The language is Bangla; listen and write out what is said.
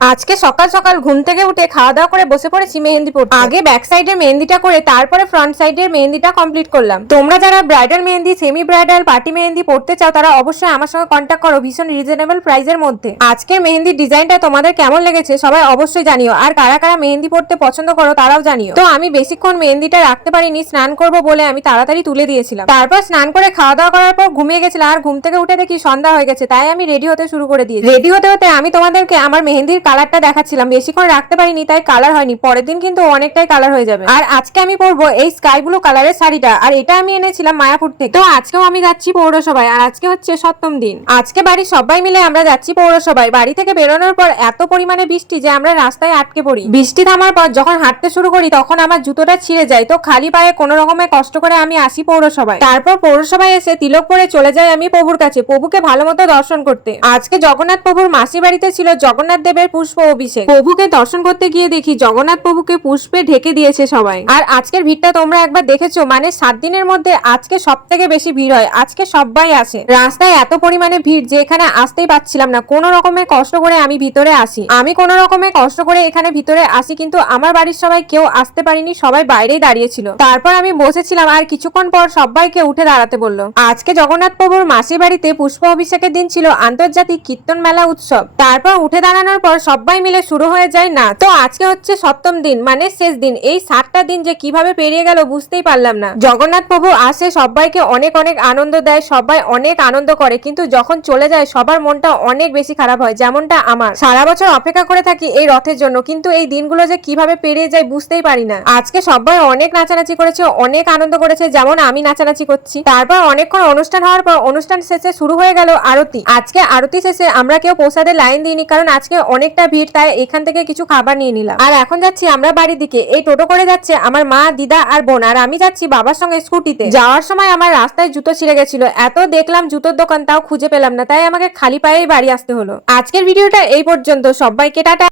আজকে সকাল সকাল ঘুম থেকে উঠে খাওয়া দাওয়া করে বসে পড়েছি মেহেন্দি পড়তে। আগে ব্যাক সাইডের মেহেন্দিটা করে তারপরে ফ্রন্ট সাইডের মেহেন্দিটা কমপ্লিট করলাম। তোমরা যারা bridal mehndi, semi bridal, party mehndi পড়তে চাও তারা অবশ্যই আমার সঙ্গে কন্ট্যাক্ট করো ভীষণ রিজনেবল প্রাইসের মধ্যে। আজকের মেহেন্দির ডিজাইনটা তোমাদের কেমন লেগেছে সবাই অবশ্যই জানিও, আর কারা কারা মেহেন্দি পড়তে পছন্দ করো তারাও জানিও। তো আমি বেশিক্ষণ মেহেন্দিটা রাখতে পারিনি, স্নান করব বলে আমি তাড়াতাড়ি তুলে দিয়েছিলাম। তারপর স্নান করে খাওয়া দাওয়া করার পর ঘুমিয়ে গেছিলাম, আর ঘুম থেকে উঠে দেখি সন্ধ্যা হয়ে গেছে, তাই আমি রেডি হতে শুরু করে দিয়েছি। রেডি হতে হতে আমি তোমাদেরকে আমার মেহেন্দির কালারটা দেখাচ্ছিলাম, বেশিক্ষণ রাখতে পারিনি তাই কালার হয়নি, পরের দিন কিন্তু অনেকটাই কালার হয়ে যাবে। আর আজকে আমি পরবো এই স্কাই ব্লু কালারের শাড়িটা, আর এটা আমি এনেছিলাম মায়াপুর থেকে। তো আজকেও আমি যাচ্ছি পৌরসভায়, আর আজকে হচ্ছে সপ্তম দিন। আজকে বাড়ির সবাই মিলে আমরা যাচ্ছি পৌরসভায়। বাড়ি থেকে বেরোনোর পর এত পরিমাণে বৃষ্টি যে আমরা রাস্তায় আটকে পড়ি। বৃষ্টি থামার পর যখন হাঁটতে শুরু করি তখন আমার জুতোটা ছিঁড়ে যায়, তো খালি পায়ে কোনো রকমে কষ্ট করে আমি আসি পৌরসভায়। তারপর পৌরসভায় এসে তিলক পরে চলে যাই আমি প্রভুর কাছে, প্রভুকে ভালো মতো দর্শন করতে। আজকে জগন্নাথ প্রভুর মাসি বাড়িতে ছিল জগন্নাথ দেবের পুষ্প অভিষেক। প্রভুকে দর্শন করতে গিয়ে দেখি জগন্নাথ প্রভুকে পুষ্পে ঢেকে দিয়েছে সবাই। আর আজকের ভিড়টা তোমরা একবার দেখেছো, মানে 7 দিনের মধ্যে আজকে সব থেকে বেশি ভিড় হয়। আজকে সবাই আসে, রাস্তায় এত পরিমাণে ভিড় যে এখানে আসতেই পাচ্ছিলাম না। কোনো রকমের কষ্ট করে আমি ভিতরে আসি, কোনো রকমের কষ্ট করে এখানে ভিতরে আসি, কিন্তু আমার বাড়ির সবাই কেউ আসতে পারিনি, সবাই বাইরেই দাঁড়িয়েছিল। তারপর আমি বসেছিলাম, আর কিছুক্ষণ পর সবাইকে উঠে দাঁড়াতে বললো। আজকে জগন্নাথ প্রভুর মাসির বাড়িতে পুষ্প অভিষেকের দিন ছিল আন্তর্জাতিক কীর্তন মেলা উৎসব। তারপর উঠে দাঁড়ানোর পর সবাই মিলে শুরু হয়ে যায় না। তো আজকে হচ্ছে সপ্তম দিন, মানে শেষ দিন। এই 7টা দিন যে কিভাবে পেরিয়ে গেল বুঝতেই পারলাম না। জগন্নাথ প্রভু আসে, সবাইকে অনেক অনেক আনন্দ দেয়, সবাই অনেক আনন্দ করে, কিন্তু যখন চলে যায় সবার মনটা অনেক বেশি খারাপ হয়, যেমনটা আমার। সারা বছর অপেক্ষা করে থাকি এই রথের জন্য, কিন্তু এই দিনগুলো যে কিভাবে পেরিয়ে যায় বুঝতেই পারি না। আজকে সবাই অনেক নাচানাচি করেছে, অনেক আনন্দ করেছে, যেমন আমি নাচানাচি করছি। তারপর অনেকক্ষণ অনুষ্ঠান হওয়ার পর অনুষ্ঠান শেষে শুরু হয়ে গেল আরতি। আজকে আরতি শেষে আমরা কেউ প্রসাদের লাইন দিইনি, কারণ আজকে অনেকটা ভিড়, তাই এখান থেকে কিছু খাবার নিয়ে নিলাম। আর এখন যাচ্ছি আমরা বাড়ির দিকে। এই টোটো করে যাচ্ছে আমার মা, দিদা আর বোন, আর আমি যাচ্ছি বাবার সঙ্গে স্কুটিতে। যাওয়ার সময় আমার রাস্তায় জুতো ছিঁড়ে গেছিল, এত দেখলাম জুতোর দোকান, তাও খুঁজে পেলাম না, তাই আমাকে খালি পায়েই বাড়ি আসতে হলো। আজকের ভিডিওটা এই পর্যন্ত, সবাইকে টাটা।